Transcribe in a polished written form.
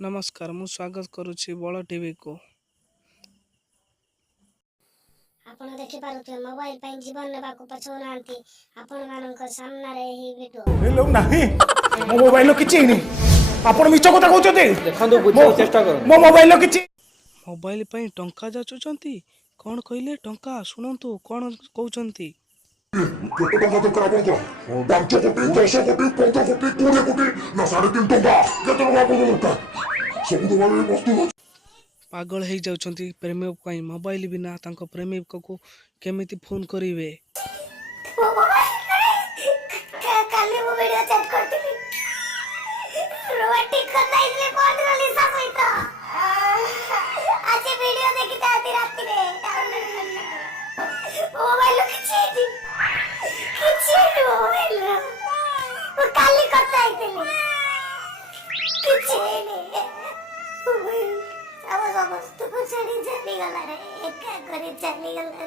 नमस्कार ମୁଁ ସ୍ୱାଗତ କରୁଛି ବଳ ଟିଭିକୁ। ଆପଣ ଦେଖିପାରୁଥିବେ ମୋବାଇଲ ପାଇଁ ଜୀବନ ନେବାକୁ ପଛଉନାହାନ୍ତି। ଆପଣମାନଙ୍କ ସାମ୍ନାରେ ଏହି ଭିଡିଓ ନାହିଁ ମୋ ମୋବାଇଲ କିଛି ହେଇନି। ଆପଣ ମିଛ କଥା କହୁଛନ୍ତି। ଦେଖନ୍ତୁ ବୁଝିବାକୁ ଚେଷ୍ଟା କରନ୍ତୁ। ମୋ ମୋବାଇଲ କିଛି ମୋବାଇଲ ପାଇଁ ଟଙ୍କା ଯାଚୁଛନ୍ତି। କ'ଣ କହିଲେ? ଟଙ୍କା ଶୁଣନ୍ତୁ କ'ଣ କହୁଛନ୍ତି। କେତେ ଟଙ୍କା ଦରକାର ଆପଣଙ୍କର? 5 କୋଟି, 10 କୋଟି, 15 କୋଟି, 20 କୋଟି ନା 3.5 ଟଙ୍କା? କେତେ ଟଙ୍କା ଆପଣଙ୍କ ଦରକାର? ସବୁ ଦେବାରେ ପ୍ରସ୍ତୁତ ଅଛି। ପାଗଳ ହେଇଯାଉଛନ୍ତି ପ୍ରେମିକ ପାଇଁ। ମୋବାଇଲ ବିନା ତାଙ୍କ ପ୍ରେମିକକୁ କେମିତି ଫୋନ୍ କରିବେ? କାଲି ମୁଁ ଭିଡିଓ ଚାଟ୍ କରିଥିଲି। ରୋମାଣ୍ଟିକ କଥା ହେଇଥିଲେ ଫୋନ କଲି ସହିତ। ଆଜି ଭିଡିଓ ଦେଖିଥାନ୍ତି ରାତିରେ। ମୋବାଇଲ କିଛି ହେଇନି। କିଛି ହେଇନି ମୋବାଇଲ। ମୁଁ କାଲି କଥା ହେଇଥିଲି। କିଛି ହେଇନି। ଆମ ସମସ୍ତଙ୍କୁ ଛାଡ଼ି ଚାଲିଗଲା ରେ। ଏକା କରି ଚାଲିଗଲା।